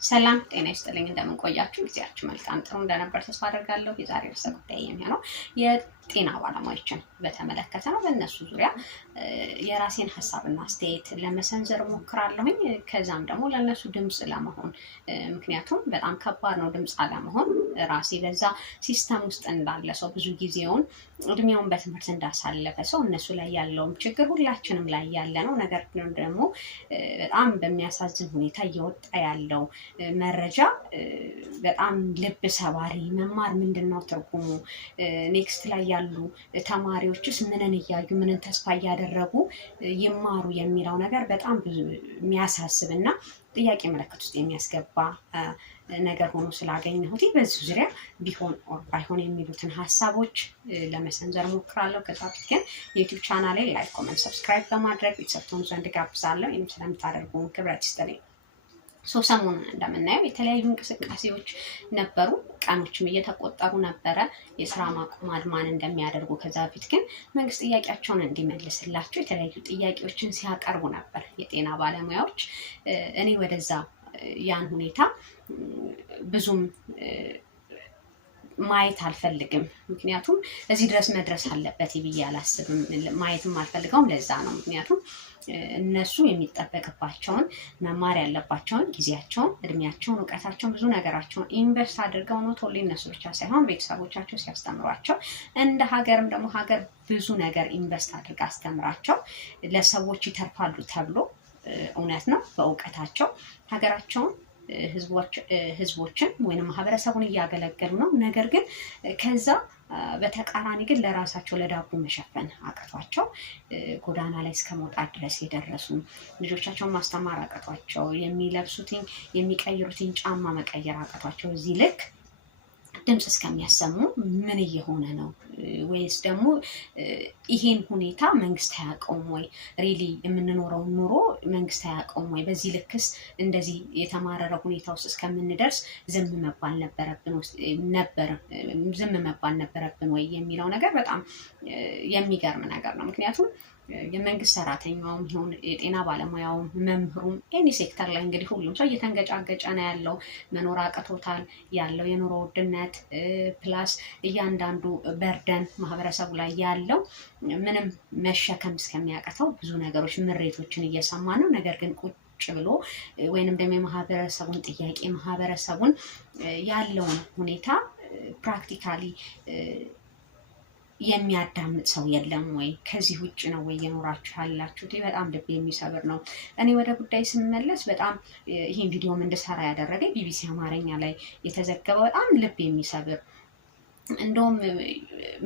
ሰላም ጤና ይስጥልኝ እንደምን ቆያችሁ ጊዜያችሁ መልካም ጥሩ እንደነበር ተስፋ አደርጋለሁ። የዛሬው ርዕሰ ጉዳይ የሚሆነው የጤና ባለሙያዎችን በተመለከተ ነው። በእነሱ ዙሪያ የራሴን ሀሳብና አስተያየት ለመሰንዘር ሞክራለሁኝ። ከዛም ደግሞ ለእነሱ ድምፅ ለመሆን ምክንያቱም በጣም ከባድ ነው ድምፅ አለመሆን። ራሴ በዛ ሲስተም ውስጥ እንዳለ ሰው ብዙ ጊዜውን እድሜውን በትምህርት እንዳሳለፈ ሰው እነሱ ላይ ያለውም ችግር ሁላችንም ላይ ያለ ነው። ነገር ግን ደግሞ በጣም በሚያሳዝን ሁኔታ እየወጣ ያለው መረጃ በጣም ልብ ሰባሪ። መማር ምንድነው ትርጉሙ? ኔክስት ላይ ያሉ ተማሪዎችስ ምንን እያዩ ምንን ተስፋ እያደረጉ ይማሩ የሚለው ነገር በጣም ብዙ የሚያሳስብ እና ጥያቄ ምልክት ውስጥ የሚያስገባ ነገር ሆኖ ስላገኘሁት በዚህ ዙሪያ ቢሆን ኦር ባይሆን የሚሉትን ሀሳቦች ለመሰንዘር ሞክራለሁ። ከዛ በፊት ግን የዩቲዩብ ቻናሌ ላይክ፣ ኮመንት፣ ሰብስክራይብ በማድረግ ቤተሰብ ትሆኑ ዘንድ ጋብዛለሁ። ይህም ስለምታደርጉ ክብረት ይስጥልኝ። ሰሞኑን እንደምናየው የተለያዩ እንቅስቃሴዎች ነበሩ። ቀኖችም እየተቆጠሩ ነበረ የስራ ማቆም አድማን እንደሚያደርጉ። ከዛ በፊት ግን መንግስት ጥያቄያቸውን እንዲመልስላቸው የተለያዩ ጥያቄዎችን ሲያቀርቡ ነበር የጤና ባለሙያዎች። እኔ ወደዛ ያን ሁኔታ ብዙም ማየት አልፈልግም። ምክንያቱም እዚህ ድረስ መድረስ አለበት ብዬ አላስብም። ማየትም አልፈልገውም ለዛ ነው። ምክንያቱም እነሱ የሚጠበቅባቸውን መማር ያለባቸውን ጊዜያቸውን፣ እድሜያቸውን፣ እውቀታቸውን፣ ብዙ ነገራቸውን ኢንቨስት አድርገው ነው ቶሎ እነሱ ብቻ ሳይሆን ቤተሰቦቻቸው ሲያስተምሯቸው፣ እንደ ሀገርም ደግሞ ሀገር ብዙ ነገር ኢንቨስት አድርጋ አስተምራቸው ለሰዎች ይተርፋሉ ተብሎ እውነት ነው። በእውቀታቸው ሀገራቸውን ህዝቦችን ወይም ማህበረሰቡን እያገለገሉ ነው። ነገር ግን ከዛ በተቃራኒ ግን ለራሳቸው ለዳቦ መሸፈን አቅቷቸው ጎዳና ላይ እስከ መውጣት ድረስ የደረሱ፣ ልጆቻቸውን ማስተማር አቅቷቸው፣ የሚለብሱትን የሚቀይሩትን ጫማ መቀየር አቅቷቸው እዚህ ልክ ድምፅ እስከሚያሰሙ ምን እየሆነ ነው? ወይስ ደግሞ ይሄን ሁኔታ መንግስት አያውቀውም ወይ? ሪሊ የምንኖረውን ኑሮ መንግስት አያውቀውም ወይ? በዚህ ልክስ እንደዚህ የተማረረ ሁኔታ ውስጥ እስከምንደርስ ዝም መባል ነበረብን ወይ የሚለው ነገር በጣም የሚገርም ነገር ነው። ምክንያቱም የመንግስት ሰራተኛውም ይሁን የጤና ባለሙያውም መምህሩም ኤኒ ሴክተር ላይ እንግዲህ ሁሉም ሰው እየተንገጫገጨ ነው ያለው። መኖር አቅቶታል። ያለው የኑሮ ውድነት ፕላስ እያንዳንዱ በርደን ማህበረሰቡ ላይ ያለው ምንም መሸከም እስከሚያቀተው ብዙ ነገሮች ምሬቶችን እየሰማ ነው። ነገር ግን ቁጭ ብሎ ወይንም ደግሞ የማህበረሰቡን ጥያቄ ማህበረሰቡን ያለውን ሁኔታ ፕራክቲካሊ የሚያዳምጥ ሰው የለም ወይ? ከዚህ ውጭ ነው ወይ የኖራችሁ ያላችሁት? በጣም ልብ የሚሰብር ነው። እኔ ወደ ጉዳይ ስመለስ በጣም ይህን ቪዲዮም እንድሰራ ያደረገ ቢቢሲ አማርኛ ላይ የተዘገበው በጣም ልብ የሚሰብር እንደውም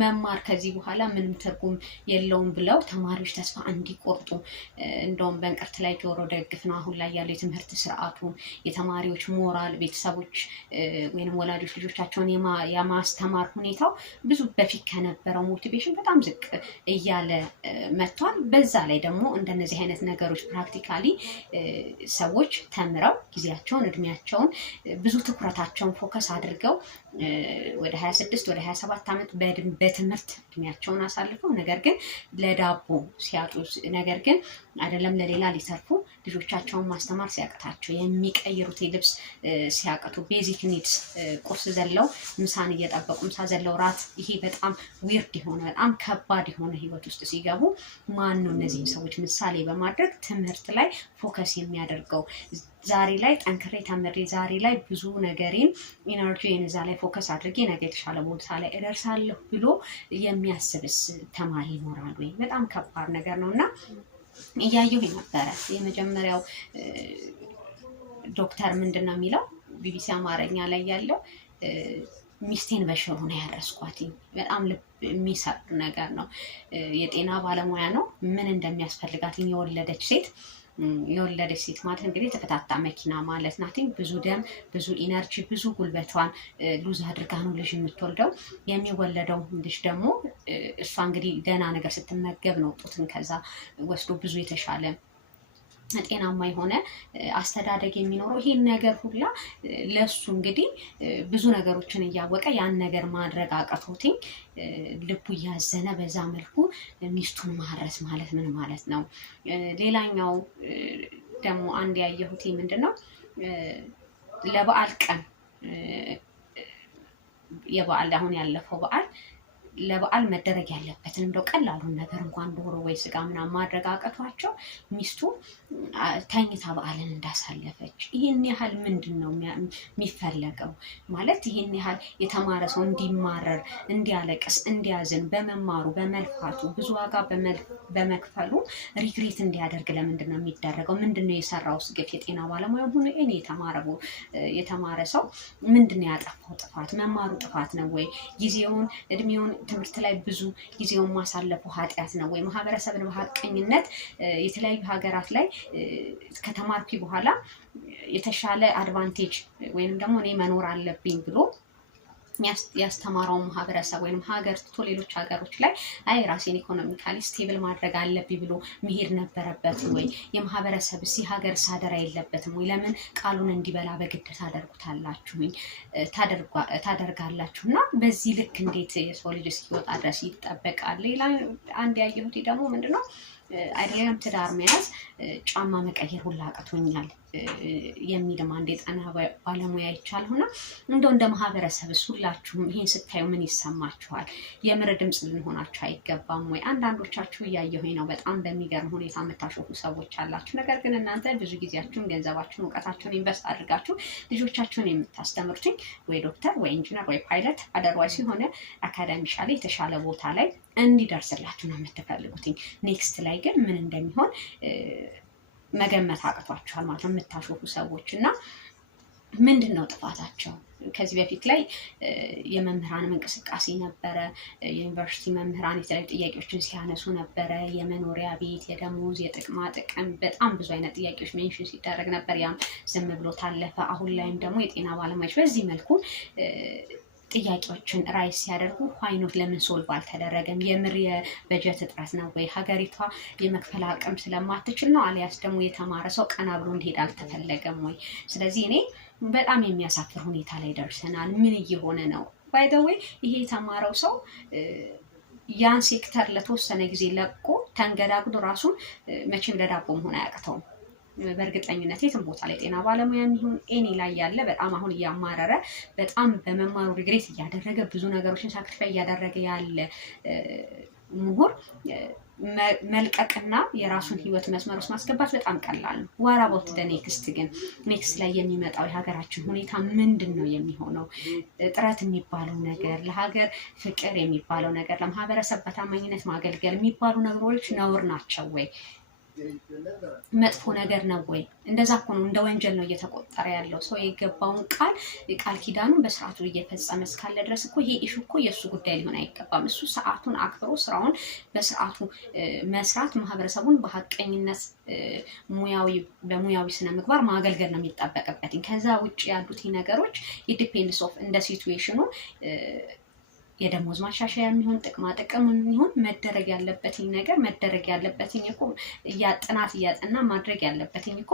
መማር ከዚህ በኋላ ምንም ትርጉም የለውም ብለው ተማሪዎች ተስፋ እንዲቆርጡ እንደውም በእንቅርት ላይ ጆሮ ደግፍ ነው አሁን ላይ ያለው የትምህርት ስርዓቱ። የተማሪዎች ሞራል፣ ቤተሰቦች ወይም ወላጆች ልጆቻቸውን የማስተማር ሁኔታው ብዙ በፊት ከነበረው ሞቲቬሽን በጣም ዝቅ እያለ መጥቷል። በዛ ላይ ደግሞ እንደነዚህ አይነት ነገሮች ፕራክቲካሊ ሰዎች ተምረው ጊዜያቸውን እድሜያቸውን ብዙ ትኩረታቸውን ፎከስ አድርገው ወደ 26 ወደ 27 ዓመት በትምህርት እድሜያቸውን አሳልፈው ነገር ግን ለዳቦ ሲያጡ ነገር ግን አይደለም ለሌላ ሊሰርፉ ልጆቻቸውን ማስተማር ሲያቅታቸው የሚቀይሩት ልብስ ሲያቅቱ ቤዚክ ኒድስ ቁርስ ዘለው ምሳን እየጠበቁ ምሳ ዘለው ራት፣ ይሄ በጣም ዊርድ የሆነ በጣም ከባድ የሆነ ህይወት ውስጥ ሲገቡ ማን ነው እነዚህን ሰዎች ምሳሌ በማድረግ ትምህርት ላይ ፎከስ የሚያደርገው? ዛሬ ላይ ጠንክሬ ተምሬ ዛሬ ላይ ብዙ ነገሬን ኢነርጂን እዛ ላይ ፎከስ አድርጌ ነገ የተሻለ ቦታ ላይ እደርሳለሁ ብሎ የሚያስብስ ተማሪ ይኖራል ወይ? በጣም ከባድ ነገር ነው እና እያየሁ ነበረ። የመጀመሪያው ዶክተር ምንድን ነው የሚለው ቢቢሲ አማርኛ ላይ ያለው ሚስቴን በሽሮ ነው ያረስኳት። በጣም ልብ የሚሰብር ነገር ነው። የጤና ባለሙያ ነው። ምን እንደሚያስፈልጋት የወለደች ሴት ማለት እንግዲህ የተፈታታ መኪና ማለት ናት። ብዙ ደም፣ ብዙ ኢነርጂ፣ ብዙ ጉልበቷን ሉዝ አድርጋ ነው ልጅ የምትወልደው። የሚወለደው ልጅ ደግሞ እሷ እንግዲህ ደህና ነገር ስትመገብ ነው ጡትን ከዛ ወስዶ ብዙ የተሻለ ጤናማ የሆነ አስተዳደግ የሚኖረው። ይሄን ነገር ሁላ ለሱ እንግዲህ ብዙ ነገሮችን እያወቀ ያን ነገር ማድረግ አቅቶትኝ ልቡ እያዘነ በዛ መልኩ ሚስቱን ማረስ ማለት ምን ማለት ነው? ሌላኛው ደግሞ አንድ ያየሁት ምንድነው ለበዓል ቀን የበዓል አሁን ያለፈው በዓል ለበዓል መደረግ ያለበትን እንደው ቀላሉን ነገር እንኳን ዶሮ ወይ ስጋ ምናምን ማድረግ አቅቷቸው ሚስቱ ተኝታ በዓልን እንዳሳለፈች ይህን ያህል ምንድን ነው የሚፈለገው? ማለት ይህን ያህል የተማረ ሰው እንዲማረር፣ እንዲያለቅስ፣ እንዲያዝን በመማሩ በመልፋቱ ብዙ ዋጋ በመክፈሉ ሪግሬት እንዲያደርግ ለምንድን ነው የሚደረገው? ምንድን ነው የሰራው ግፍ? የጤና ባለሙያ ሆኖ እኔ የተማረ ሰው ምንድን ነው ያጠፋው ጥፋት? መማሩ ጥፋት ነው ወይ? ጊዜውን እድሜውን ትምህርት ላይ ብዙ ጊዜውን ማሳለፉ ኃጢአት ነው ወይ? ማህበረሰብን በሀቀኝነት የተለያዩ ሀገራት ላይ ከተማርኩ በኋላ የተሻለ አድቫንቴጅ ወይንም ደግሞ እኔ መኖር አለብኝ ብሎ ያስተማረው ማህበረሰብ ወይንም ሀገር ትቶ ሌሎች ሀገሮች ላይ አይ ራሴን ኢኮኖሚካሊ ስቴብል ማድረግ አለብኝ ብሎ መሄድ ነበረበት ወይ? የማህበረሰብ ሀገር ሳደራ የለበትም ወይ? ለምን ቃሉን እንዲበላ በግድ ታደርጋላችሁ? እና በዚህ ልክ እንዴት የሰው ልጅ እስኪወጣ ድረስ ይጠበቃል? ሌላ አንድ ያየሁት ደግሞ ምንድነው አይደለም ትዳር መያዝ ጫማ መቀየር ሁላ አቅቶኛል የሚልም አንድ የጤና ባለሙያ ይቻልሁና እንደው እንደ ማህበረሰብስ ሁላችሁም ይሄን ስታዩ ምን ይሰማችኋል? የምር ድምጽ ልንሆናችሁ አይገባም ወይ? አንዳንዶቻችሁ እያየሁኝ ነው በጣም በሚገርም ሁኔታ የምታሾፉ ሰዎች አላችሁ። ነገር ግን እናንተ ብዙ ጊዜያችሁን፣ ገንዘባችሁን፣ እውቀታችሁን ኢንቨስት አድርጋችሁ ልጆቻችሁን የምታስተምሩትኝ ወይ ዶክተር ወይ ኢንጂነር ወይ ፓይለት አደርዋይስ የሆነ አካዳሚሻሊ የተሻለ ቦታ ላይ እንዲደርስላችሁ ነው የምትፈልጉትኝ። ኔክስት ላይ ግን ምን እንደሚሆን መገመት አቅቷችኋል ማለት ነው የምታሾፉ ሰዎች። እና ምንድን ነው ጥፋታቸው? ከዚህ በፊት ላይ የመምህራንም እንቅስቃሴ ነበረ። የዩኒቨርሲቲ መምህራን የተለያዩ ጥያቄዎችን ሲያነሱ ነበረ። የመኖሪያ ቤት፣ የደሞዝ፣ የጥቅማ ጥቅም በጣም ብዙ አይነት ጥያቄዎች ሜንሽን ሲደረግ ነበር። ያም ዝም ብሎ ታለፈ። አሁን ላይም ደግሞ የጤና ባለሙያዎች በዚህ መልኩ ጥያቄዎችን ራይስ ሲያደርጉ ዋይኖት ለምን ሶልቭ አልተደረገም? የምር የበጀት እጥረት ነው ወይ? ሀገሪቷ የመክፈል አቅም ስለማትችል ነው? አሊያስ ደግሞ የተማረ ሰው ቀና ብሎ እንዲሄድ አልተፈለገም ወይ? ስለዚህ እኔ በጣም የሚያሳፍር ሁኔታ ላይ ደርሰናል። ምን እየሆነ ነው? ባይ ዘ ዌይ ይሄ የተማረው ሰው ያን ሴክተር ለተወሰነ ጊዜ ለቆ ተንገዳግዶ ራሱን መቼም ለዳቦ መሆን አያቅተውም። በእርግጠኝነት የትም ቦታ ላይ ጤና ባለሙያ የሚሆን ኤኒ ላይ ያለ በጣም አሁን እያማረረ በጣም በመማሩ ሪግሬት እያደረገ ብዙ ነገሮችን ሳክሪፋይ እያደረገ ያለ ምሁር መልቀቅና የራሱን ህይወት መስመር ውስጥ ማስገባት በጣም ቀላል ነው። ዋራቦት ኔክስት ግን ኔክስት ላይ የሚመጣው የሀገራችን ሁኔታ ምንድን ነው የሚሆነው? ጥረት የሚባለው ነገር፣ ለሀገር ፍቅር የሚባለው ነገር፣ ለማህበረሰብ በታማኝነት ማገልገል የሚባሉ ነገሮች ነውር ናቸው ወይ? መጥፎ ነገር ነው ወይ? እንደዛ እኮ ነው፣ እንደ ወንጀል ነው እየተቆጠረ ያለው። ሰው የገባውን ቃል ኪዳኑን በስርዓቱ እየፈጸመ እስካለ ድረስ እኮ ይሄ ኢሹ እኮ የእሱ ጉዳይ ሊሆን አይገባም። እሱ ሰዓቱን አክብሮ ስራውን በስርዓቱ መስራት፣ ማህበረሰቡን በሀቀኝነት በሙያዊ ስነ ምግባር ማገልገል ነው የሚጠበቅበት። ከዛ ውጭ ያሉት ነገሮች የዲፔንድስ ኦፍ እንደ ሲትዌሽኑ የደሞዝ ማሻሻያ የሚሆን ጥቅማ ጥቅም የሚሆን መደረግ ያለበትኝ ነገር መደረግ ያለበትኝ እኮ ጥናት እያጠና ማድረግ ያለበትኝ እኮ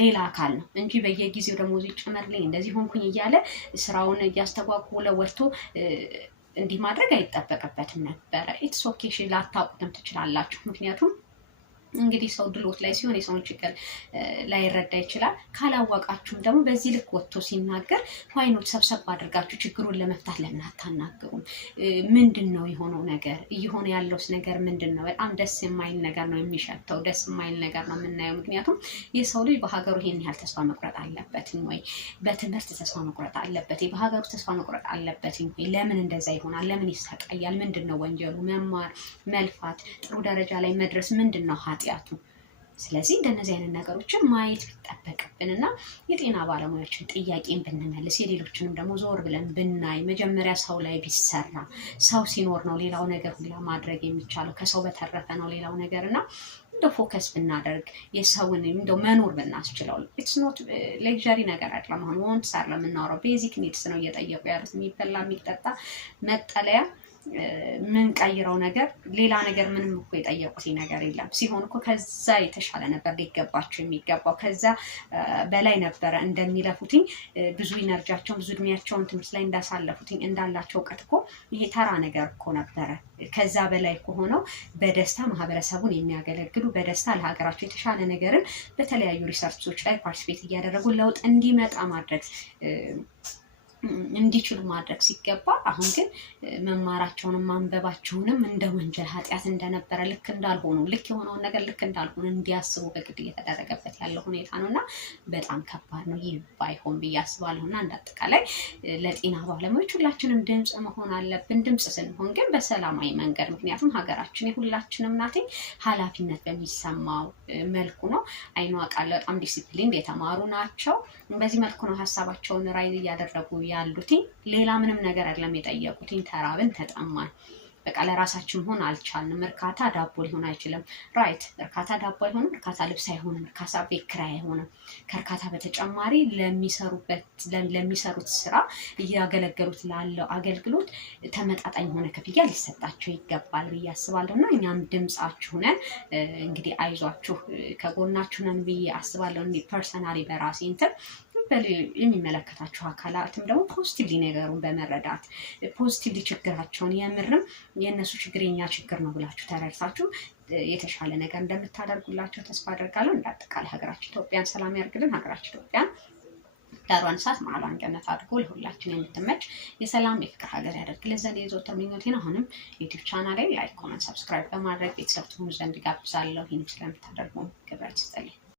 ሌላ አካል ነው እንጂ በየጊዜው ደሞዝ ይጨመርልኝ እንደዚህ ሆንኩኝ እያለ ስራውን እያስተጓጎለ ወጥቶ እንዲህ ማድረግ አይጠበቅበትም ነበረ። ኢትስ ኦኬ ላታውቁትም ትችላላችሁ። ምክንያቱም እንግዲህ ሰው ድሎት ላይ ሲሆን የሰውን ችግር ላይረዳ ይችላል። ካላወቃችሁም ደግሞ በዚህ ልክ ወጥቶ ሲናገር ዋይኖት ሰብሰብ አድርጋችሁ ችግሩን ለመፍታት ለምን አታናግሩም? ምንድን ነው የሆነው ነገር? እየሆነ ያለውስ ነገር ምንድን ነው? በጣም ደስ የማይል ነገር ነው የሚሸተው፣ ደስ የማይል ነገር ነው የምናየው። ምክንያቱም የሰው ልጅ በሀገሩ ይሄን ያህል ተስፋ መቁረጥ አለበትም ወይ? በትምህርት ተስፋ መቁረጥ አለበት? በሀገሩ ተስፋ መቁረጥ አለበትም ወይ? ለምን እንደዛ ይሆናል? ለምን ይሰቃያል? ምንድን ነው ወንጀሉ? መማር፣ መልፋት፣ ጥሩ ደረጃ ላይ መድረስ ምንድን ነው ኃጢአቱ? ስለዚህ እንደነዚህ አይነት ነገሮችን ማየት ቢጠበቅብን እና የጤና ባለሙያዎችን ጥያቄን ብንመልስ የሌሎችንም ደግሞ ዞር ብለን ብናይ፣ መጀመሪያ ሰው ላይ ቢሰራ፣ ሰው ሲኖር ነው ሌላው ነገር ሁላ ማድረግ የሚቻለው። ከሰው በተረፈ ነው ሌላው ነገር እና እንደ ፎከስ ብናደርግ የሰውን እንደው መኖር ብናስችለው። ኢትስ ኖት ሌክዠሪ ነገር አይደለም። አሁን ወንት ሳር ለምናወራው ቤዚክ ኒድስ ነው እየጠየቁ ያሉት። የሚበላ የሚጠጣ፣ መጠለያ፣ ምን ቀይረው ነገር ሌላ ነገር ምንም እኮ የጠየቁት ነገር የለም። ሲሆን እኮ ከዛ የተሻለ ነበር ሊገባቸው የሚገባው። ከዛ በላይ ነበረ እንደሚለፉትኝ ብዙ ኢነርጂያቸውን ብዙ እድሜያቸውን ትምህርት ላይ እንዳሳለፉትኝ እንዳላቸው እውቀት እኮ ይሄ ተራ ነገር እኮ ነበረ። ከዛ በላይ እኮ ሆነው በደስታ ማህበረሰቡን የሚያገለግሉ በደስታ ለሀገራቸው የተሻለ ነገርን በተለያዩ ሪሰርቾች ላይ ፓርቲሲፔት እያደረጉ ለውጥ እንዲመጣ ማድረግ እንዲችሉ ማድረግ ሲገባ አሁን ግን መማራቸውንም ማንበባቸውንም እንደ ወንጀል ኃጢአት እንደነበረ ልክ እንዳልሆኑ ልክ የሆነውን ነገር ልክ እንዳልሆኑ እንዲያስቡ በግድ እየተደረገበት ያለው ሁኔታ ነው እና በጣም ከባድ ነው። ይህ ባይሆን ብዬ አስባለሁ እና እንዳጠቃላይ ለጤና ባለሙያዎች ሁላችንም ድምፅ መሆን አለብን። ድምፅ ስንሆን ግን በሰላማዊ መንገድ፣ ምክንያቱም ሀገራችን የሁላችንም ናት። ኃላፊነት በሚሰማው መልኩ ነው። አይኗ ቃል በጣም ዲሲፕሊን የተማሩ ናቸው። በዚህ መልኩ ነው ሀሳባቸውን ራይዝ እያደረጉ ያሉት። ሌላ ምንም ነገር አይደለም የጠየቁት። ተራብን፣ ተጠማን፣ በቃ ለራሳችን መሆን አልቻልንም። እርካታ ዳቦ ሊሆን አይችልም። ራይት፣ እርካታ ዳቦ አይሆንም፣ እርካታ ልብስ አይሆንም፣ እርካታ ቤት ኪራይ አይሆንም። ከእርካታ በተጨማሪ ለሚሰሩት ስራ እያገለገሉት ላለው አገልግሎት ተመጣጣኝ የሆነ ክፍያ ሊሰጣቸው ይገባል ብዬ አስባለሁ እና እኛም ድምጻችሁ ነን። እንግዲህ አይዟችሁ ከጎናችሁ ነን ብዬ አስባለሁ። ፐርሰናሊ በራሴ የሚመለከታቸው አካላትም ደግሞ ፖዚቲቭሊ ነገሩን በመረዳት ፖዚቲቭሊ ችግራቸውን የምርም የእነሱ ችግር የኛ ችግር ነው ብላችሁ ተረድታችሁ የተሻለ ነገር እንደምታደርጉላቸው ተስፋ አደርጋለሁ። እንዳጠቃላይ ሀገራችን ኢትዮጵያን ሰላም ያርግልን። ሀገራችን ኢትዮጵያን ዳሯን እሳት መሀሏን ገነት አድርጎ ለሁላችን የምትመች የሰላም የፍቅር ሀገር ያደርግልን ዘንድ የዘወትር ምኞቴ ነው። አሁንም ዩቲዩብ ቻናሌ ላይክ፣ ኮመንት፣ ሰብስክራይብ በማድረግ ቤተሰብ ትሆኑ ዘንድ ጋብዛለሁ። ይህንም ስለምታደርጉ ክብረት ይስጥልኝ።